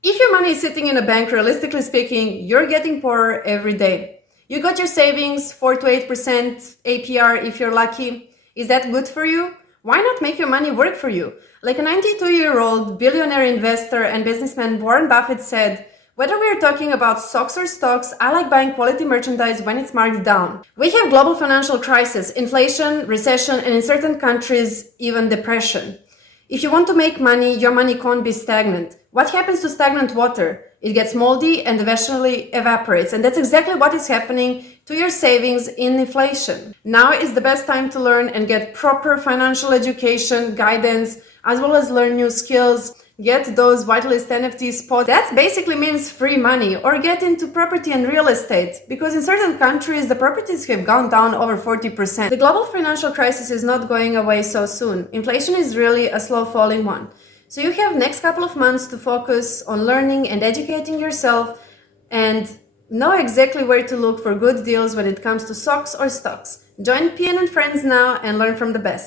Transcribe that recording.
If your money is sitting in a bank, realistically speaking, you're getting poorer every day. You got your savings, 4 to 8% APR if you're lucky. Is that good for you? Why not make your money work for you? Like a 92-year-old billionaire investor and businessman Warren Buffett said, whether we're talking about stocks or stocks, I like buying quality merchandise when it's marked down. We have global financial crisis, inflation, recession, and in certain countries, even depression. If you want to make money, your money can't be stagnant. What happens to stagnant water? It gets moldy and eventually evaporates. And that's exactly what is happening to your savings in inflation. Now is the best time to learn and get proper financial education, guidance, as well as learn new skills. Get those whitelist NFT spots. That basically means free money, or get into property and real estate, because in certain countries the properties have gone down over 40%. The global financial crisis is not going away so soon. Inflation is really a slow falling one. So you have next couple of months to focus on learning and educating yourself and know exactly where to look for good deals when it comes to stocks or stocks. Join PN and Friends now and learn from the best.